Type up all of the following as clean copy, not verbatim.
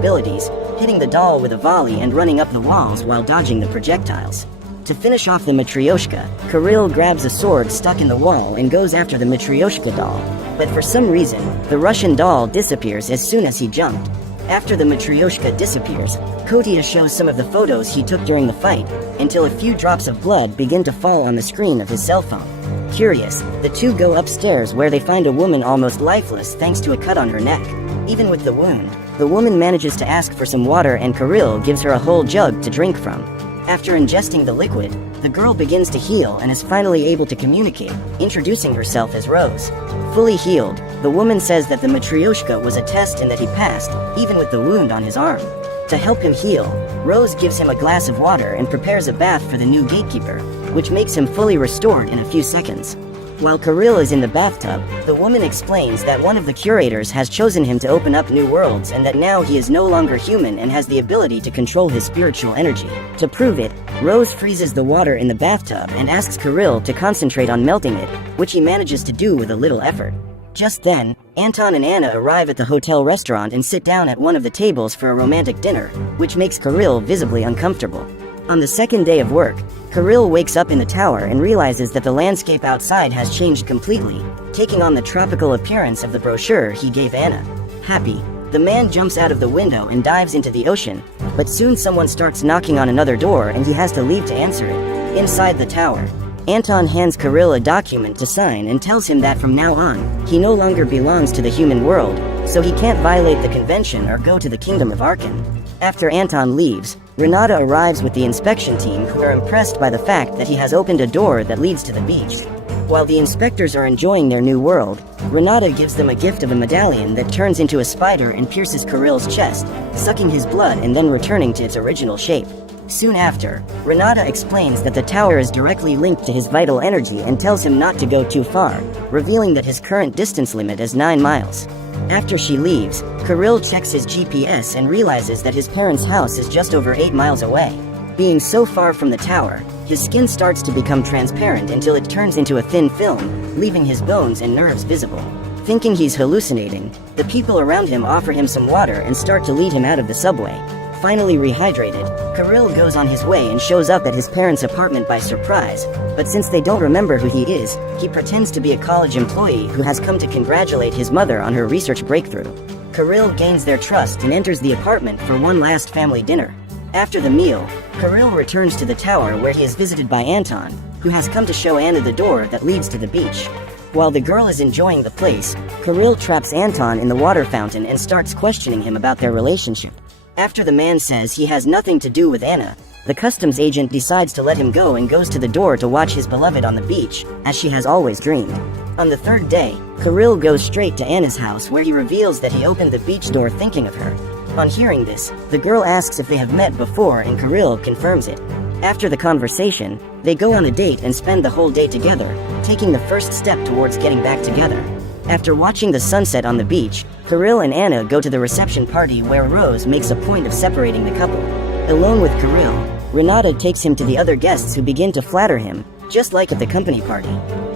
abilities, hitting the doll with a volley and running up the walls while dodging the projectiles. To finish off the Matryoshka, Kirill grabs a sword stuck in the wall and goes after the Matryoshka doll. But for some reason, the Russian doll disappears as soon as he jumped. After the Matryoshka disappears, Kotya shows some of the photos he took during the fight, until a few drops of blood begin to fall on the screen of his cell phone. Curious, the two go upstairs where they find a woman almost lifeless thanks to a cut on her neck. Even with the wound, the woman manages to ask for some water and Kirill gives her a whole jug to drink from. After ingesting the liquid, the girl begins to heal and is finally able to communicate, introducing herself as Rose. Fully healed, the woman says that the Matryoshka was a test and that he passed, even with the wound on his arm. To help him heal, Rose gives him a glass of water and prepares a bath for the new gatekeeper, which makes him fully restored in a few seconds. While Kirill is in the bathtub, the woman explains that one of the curators has chosen him to open up new worlds and that now he is no longer human and has the ability to control his spiritual energy. To prove it, Rose freezes the water in the bathtub and asks Kirill to concentrate on melting it, which he manages to do with a little effort. Just then, Anton and Anna arrive at the hotel restaurant and sit down at one of the tables for a romantic dinner, which makes Kirill visibly uncomfortable. On the second day of work, Kirill wakes up in the tower and realizes that the landscape outside has changed completely, taking on the tropical appearance of the brochure he gave Anna. Happy, the man jumps out of the window and dives into the ocean, but soon someone starts knocking on another door and he has to leave to answer it. Inside the tower, Anton hands Kirill a document to sign and tells him that from now on, he no longer belongs to the human world, so he can't violate the convention or go to the kingdom of Arkan. After Anton leaves, Renata arrives with the inspection team who are impressed by the fact that he has opened a door that leads to the beach. While the inspectors are enjoying their new world, Renata gives them a gift of a medallion that turns into a spider and pierces Kirill's chest, sucking his blood and then returning to its original shape. Soon after, Renata explains that the tower is directly linked to his vital energy and tells him not to go too far, revealing that his current distance limit is 9 miles. After she leaves, Kirill checks his GPS and realizes that his parents' house is just over 8 miles away. Being so far from the tower, his skin starts to become transparent until it turns into a thin film, leaving his bones and nerves visible. Thinking he's hallucinating, the people around him offer him some water and start to lead him out of the subway. Finally rehydrated, Kirill goes on his way and shows up at his parents' apartment by surprise, but since they don't remember who he is, he pretends to be a college employee who has come to congratulate his mother on her research breakthrough. Kirill gains their trust and enters the apartment for one last family dinner. After the meal, Kirill returns to the tower where he is visited by Anton, who has come to show Anna the door that leads to the beach. While the girl is enjoying the place, Kirill traps Anton in the water fountain and starts questioning him about their relationship. After the man says he has nothing to do with Anna, the customs agent decides to let him go and goes to the door to watch his beloved on the beach, as she has always dreamed. On the third day, Kirill goes straight to Anna's house where he reveals that he opened the beach door thinking of her. On hearing this, the girl asks if they have met before and Kirill confirms it. After the conversation, they go on a date and spend the whole day together, taking the first step towards getting back together. After watching the sunset on the beach, Kirill and Anna go to the reception party where Rose makes a point of separating the couple. Alone with Kirill, Renata takes him to the other guests who begin to flatter him, just like at the company party.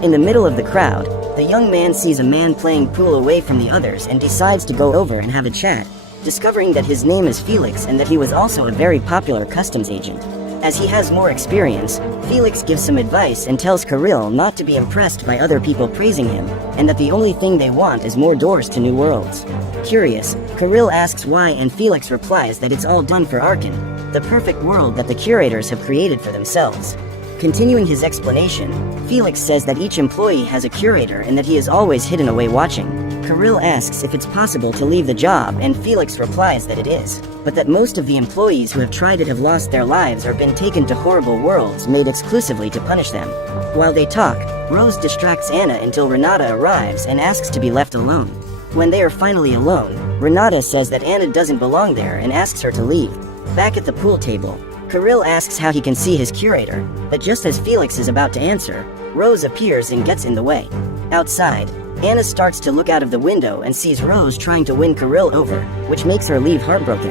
In the middle of the crowd, the young man sees a man playing pool away from the others and decides to go over and have a chat, discovering that his name is Felix and that he was also a very popular customs agent. As he has more experience, Felix gives some advice and tells Kirill not to be impressed by other people praising him, and that the only thing they want is more doors to new worlds. Curious, Kirill asks why and Felix replies that it's all done for Arkan, the perfect world that the curators have created for themselves. Continuing his explanation, Felix says that each employee has a curator and that he is always hidden away watching. Kirill asks if it's possible to leave the job and Felix replies that it is, but that most of the employees who have tried it have lost their lives or been taken to horrible worlds made exclusively to punish them. While they talk, Rose distracts Anna until Renata arrives and asks to be left alone. When they are finally alone, Renata says that Anna doesn't belong there and asks her to leave. Back at the pool table, Kirill asks how he can see his curator, but just as Felix is about to answer, Rose appears and gets in the way. Outside, Anna starts to look out of the window and sees Rose trying to win Kirill over, which makes her leave heartbroken.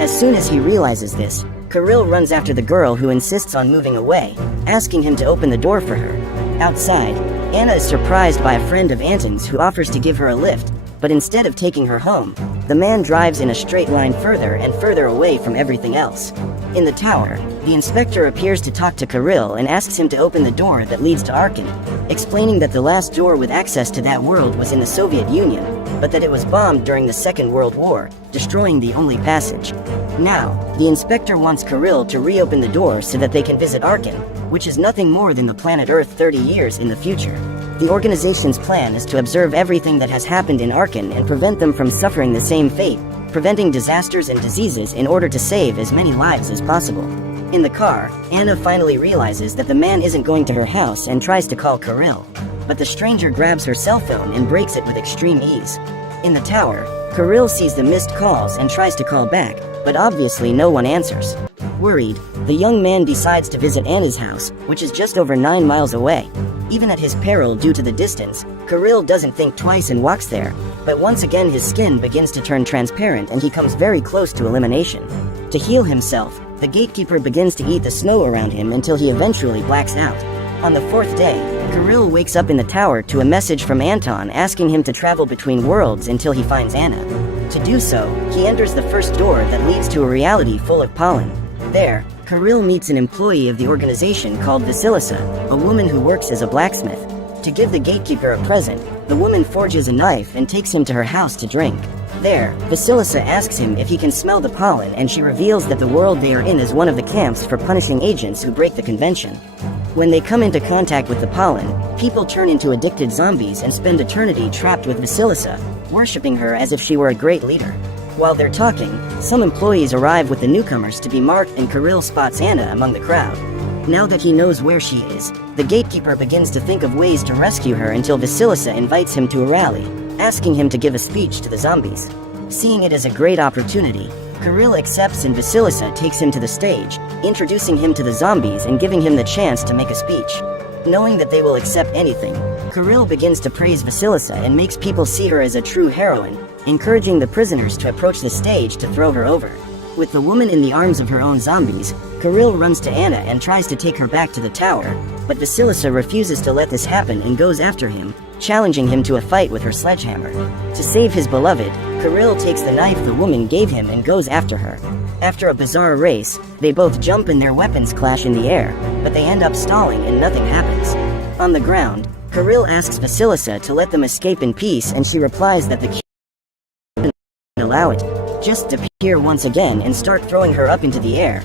As soon as he realizes this, Kirill runs after the girl who insists on moving away, asking him to open the door for her. Outside, Anna is surprised by a friend of Anton's who offers to give her a lift, but instead of taking her home, The man drives in a straight line further and further away from everything else. In the tower, the inspector appears to talk to Kirill and asks him to open the door that leads to Arkan, explaining that the last door with access to that world was in the Soviet Union, but that it was bombed during the Second World War, destroying the only passage. Now, the inspector wants Kirill to reopen the door so that they can visit Arkan, which is nothing more than the planet Earth 30 years in the future. The organization's plan is to observe everything that has happened in Arkan and prevent them from suffering the same fate, preventing disasters and diseases in order to save as many lives as possible. In the car, Anna finally realizes that the man isn't going to her house and tries to call Kirill. But the stranger grabs her cell phone and breaks it with extreme ease. In the tower, Kirill sees the missed calls and tries to call back, but obviously no one answers. Worried, the young man decides to visit Anna's house, which is just over 9 miles away. Even at his peril due to the distance, Kirill doesn't think twice and walks there, but once again his skin begins to turn transparent and he comes very close to elimination. To heal himself, the gatekeeper begins to eat the snow around him until he eventually blacks out. On the 4th day, Kirill wakes up in the tower to a message from Anton asking him to travel between worlds until he finds Anna. To do so, he enters the first door that leads to a reality full of pollen. There, Kirill meets an employee of the organization called Vasilisa, a woman who works as a blacksmith. To give the gatekeeper a present, the woman forges a knife and takes him to her house to drink. There, Vasilisa asks him if he can smell the pollen, and she reveals that the world they are in is one of the camps for punishing agents who break the convention. When they come into contact with the pollen, people turn into addicted zombies and spend eternity trapped with Vasilisa, worshipping her as if she were a great leader. While they're talking, some employees arrive with the newcomers to be marked, and Kirill spots Anna among the crowd. Now that he knows where she is, the gatekeeper begins to think of ways to rescue her until Vasilisa invites him to a rally, asking him to give a speech to the zombies. Seeing it as a great opportunity, Kirill accepts and Vasilisa takes him to the stage, introducing him to the zombies and giving him the chance to make a speech. Knowing that they will accept anything, Kirill begins to praise Vasilisa and makes people see her as a true heroine, encouraging the prisoners to approach the stage to throw her over. With the woman in the arms of her own zombies, Kirill runs to Anna and tries to take her back to the tower, but Vasilisa refuses to let this happen and goes after him, challenging him to a fight with her sledgehammer. To save his beloved, Kirill takes the knife the woman gave him and goes after her. After a bizarre race, they both jump and their weapons clash in the air, but they end up stalling and nothing happens. On the ground, Kirill asks Vasilisa to let them escape in peace, and she replies that the allow it, just to appear once again and start throwing her up into the air,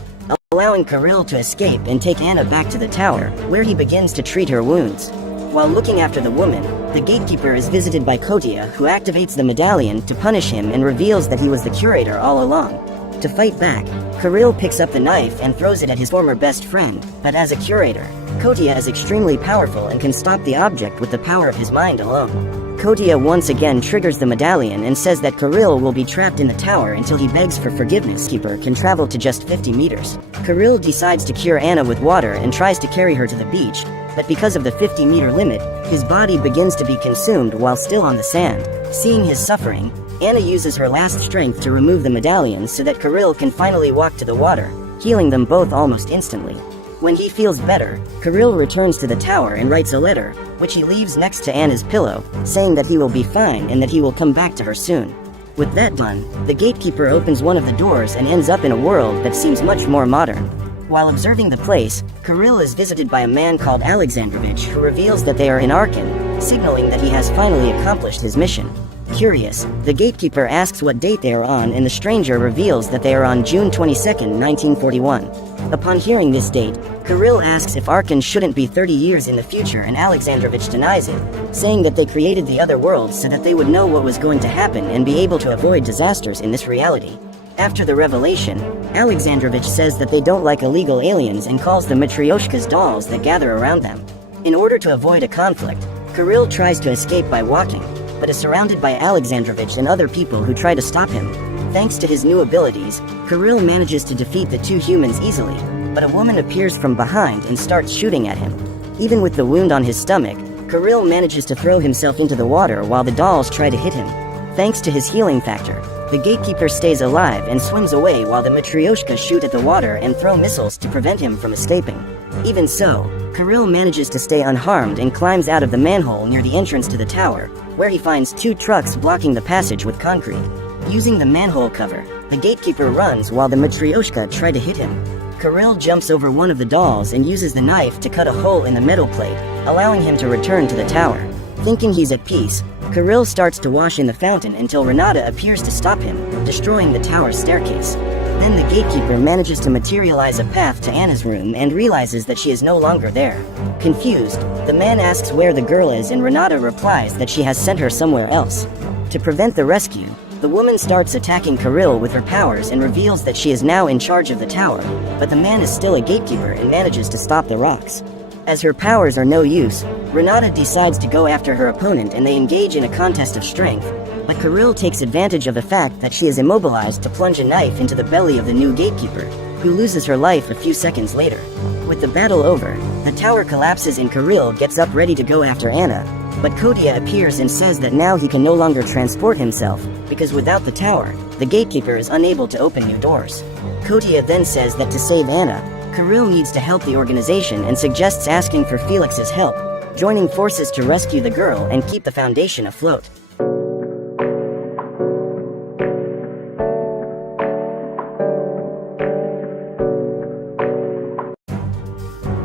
allowing Kirill to escape and take Anna back to the tower, where he begins to treat her wounds. While looking after the woman, the gatekeeper is visited by Kotia, who activates the medallion to punish him and reveals that he was the curator all along. To fight back, Kirill picks up the knife and throws it at his former best friend, but as a curator, Kotia is extremely powerful and can stop the object with the power of his mind alone. Kotia once again triggers the medallion and says that Kirill will be trapped in the tower until he begs for forgiveness. Keeper can travel to just 50 meters. Kirill decides to cure Anna with water and tries to carry her to the beach, but because of the 50-meter limit, his body begins to be consumed while still on the sand. Seeing his suffering, Anna uses her last strength to remove the medallion so that Kirill can finally walk to the water, healing them both almost instantly. When he feels better, Kirill returns to the tower and writes a letter, which he leaves next to Anna's pillow, saying that he will be fine and that he will come back to her soon. With that done, the gatekeeper opens one of the doors and ends up in a world that seems much more modern. While observing the place, Kirill is visited by a man called Alexandrovich who reveals that they are in Arkan, signaling that he has finally accomplished his mission. Curious, the gatekeeper asks what date they are on, and the stranger reveals that they are on June 22, 1941. Upon hearing this date, Kirill asks if Arkan shouldn't be 30 years in the future, and Alexandrovich denies it, saying that they created the other worlds so that they would know what was going to happen and be able to avoid disasters in this reality. After the revelation, Alexandrovich says that they don't like illegal aliens and calls them Matryoshka's dolls that gather around them. In order to avoid a conflict, Kirill tries to escape by walking, but is surrounded by Alexandrovich and other people who try to stop him. Thanks to his new abilities, Kirill manages to defeat the two humans easily, but a woman appears from behind and starts shooting at him. Even with the wound on his stomach, Kirill manages to throw himself into the water while the dolls try to hit him. Thanks to his healing factor, the gatekeeper stays alive and swims away while the Matryoshka shoot at the water and throw missiles to prevent him from escaping. Even so, Kirill manages to stay unharmed and climbs out of the manhole near the entrance to the tower, where he finds two trucks blocking the passage with concrete. Using the manhole cover, the gatekeeper runs while the Matryoshka try to hit him. Kirill jumps over one of the dolls and uses the knife to cut a hole in the metal plate, allowing him to return to the tower. Thinking he's at peace, Kirill starts to wash in the fountain until Renata appears to stop him, destroying the tower's staircase. Then the gatekeeper manages to materialize a path to Anna's room and realizes that she is no longer there. Confused, the man asks where the girl is and Renata replies that she has sent her somewhere else. To prevent the rescue, the woman starts attacking Kirill with her powers and reveals that she is now in charge of the tower, but the man is still a gatekeeper and manages to stop the rocks. As her powers are no use, Renata decides to go after her opponent and they engage in a contest of strength, but Kirill takes advantage of the fact that she is immobilized to plunge a knife into the belly of the new gatekeeper, who loses her life a few seconds later. With the battle over, the tower collapses and Kirill gets up ready to go after Anna, but Kodia appears and says that now he can no longer transport himself, because without the tower, the gatekeeper is unable to open new doors. Kodia then says that to save Anna, Kirill needs to help the organization and suggests asking for Felix's help, joining forces to rescue the girl and keep the Foundation afloat.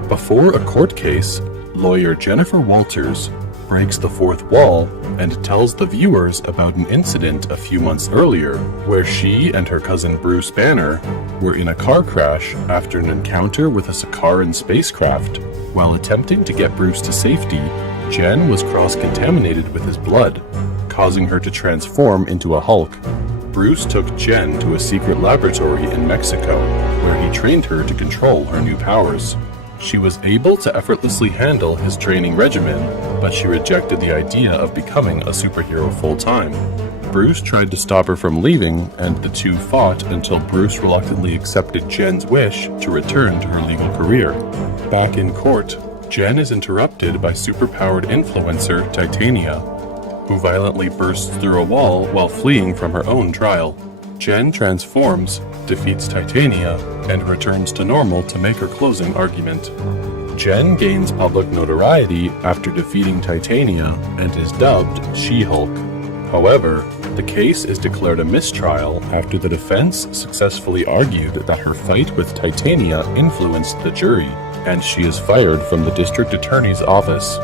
Before a court case, lawyer Jennifer Walters breaks the fourth wall and tells the viewers about an incident a few months earlier where she and her cousin Bruce Banner were in a car crash after an encounter with a Sakaran spacecraft. While attempting to get Bruce to safety, Jen was cross-contaminated with his blood, causing her to transform into a Hulk. Bruce took Jen to a secret laboratory in Mexico, where he trained her to control her new powers. She was able to effortlessly handle his training regimen, but she rejected the idea of becoming a superhero full-time. Bruce tried to stop her from leaving, and the two fought until Bruce reluctantly accepted Jen's wish to return to her legal career. Back in court, Jen is interrupted by superpowered influencer Titania, who violently bursts through a wall while fleeing from her own trial. Jen transforms, defeats Titania, and returns to normal to make her closing argument. Jen gains public notoriety after defeating Titania and is dubbed She-Hulk. However, the case is declared a mistrial after the defense successfully argued that her fight with Titania influenced the jury, and she is fired from the district attorney's office.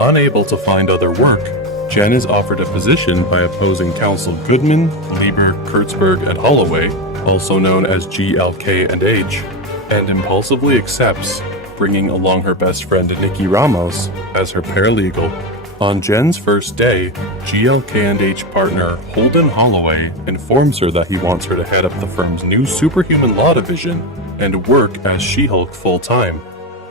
Unable to find other work, Jen is offered a position by opposing counsel Goodman, Lieber, Kurtzberg, and Holloway, also known as GLK and H, and impulsively accepts, bringing along her best friend Nikki Ramos as her paralegal. On Jen's first day, GLK and H partner Holden Holloway informs her that he wants her to head up the firm's new superhuman law division and work as She-Hulk full-time.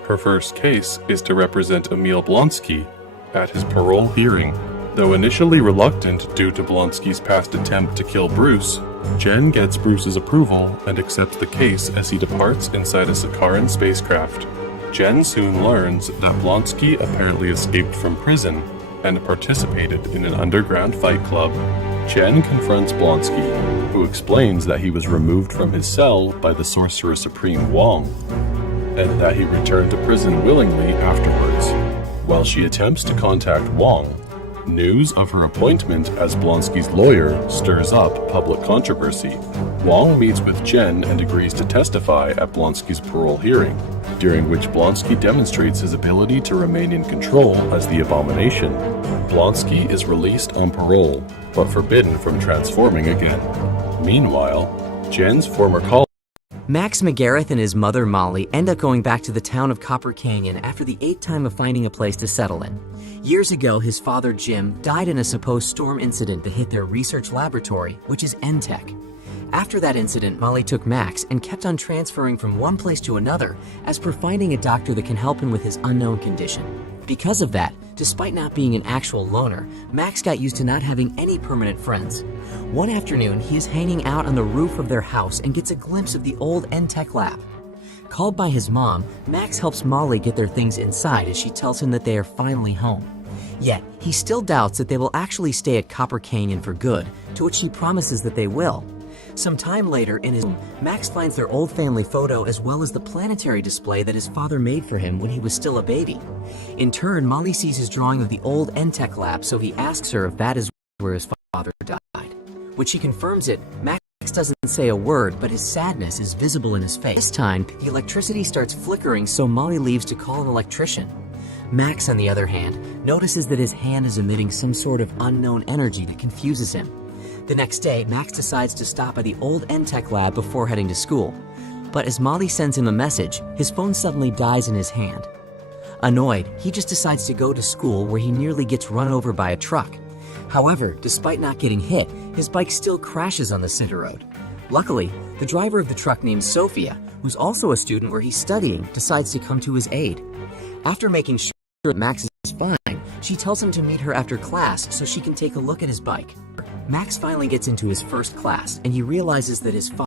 Her first case is to represent Emil Blonsky at his parole hearing. Though initially reluctant due to Blonsky's past attempt to kill Bruce, Jen gets Bruce's approval and accepts the case as he departs inside a Sakaran spacecraft. Jen soon learns that Blonsky apparently escaped from prison and participated in an underground fight club. Jen confronts Blonsky, who explains that he was removed from his cell by the Sorcerer Supreme Wong, and that he returned to prison willingly afterwards. While she attempts to contact Wong, news of her appointment as Blonsky's lawyer stirs up public controversy. Wong meets with Jen and agrees to testify at Blonsky's parole hearing, during which Blonsky demonstrates his ability to remain in control as the Abomination. Blonsky is released on parole, but forbidden from transforming again. Meanwhile, Jen's former colleague Max McGareth and his mother Molly end up going back to the town of Copper Canyon after the 8th time of finding a place to settle in. Years ago, his father Jim died in a supposed storm incident that hit their research laboratory, which is NTech. After that incident, Molly took Max and kept on transferring from one place to another as per finding a doctor that can help him with his unknown condition. Because of that, despite not being an actual loner, Max got used to not having any permanent friends. One afternoon, he is hanging out on the roof of their house and gets a glimpse of the old NTech lab. Called by his mom, Max helps Molly get their things inside as she tells him that they are finally home. Yet, he still doubts that they will actually stay at Copper Canyon for good, to which she promises that they will. Some time later, in his room, Max finds their old family photo as well as the planetary display that his father made for him when he was still a baby. In turn, Molly sees his drawing of the old NTech lab, so he asks her if that is where his father died. When she confirms it, Max doesn't say a word, but his sadness is visible in his face. This time, the electricity starts flickering, so Molly leaves to call an electrician. Max, on the other hand, notices that his hand is emitting some sort of unknown energy that confuses him. The next day, Max decides to stop at the old NTech lab before heading to school. But as Molly sends him a message, his phone suddenly dies in his hand. Annoyed, he just decides to go to school, where he nearly gets run over by a truck. However, despite not getting hit, his bike still crashes on the center road. Luckily, the driver of the truck named Sophia, who's also a student where he's studying, decides to come to his aid. After making sure that Max is fine, she tells him to meet her after class so she can take a look at his bike. Max finally gets into his first class, and he realizes that his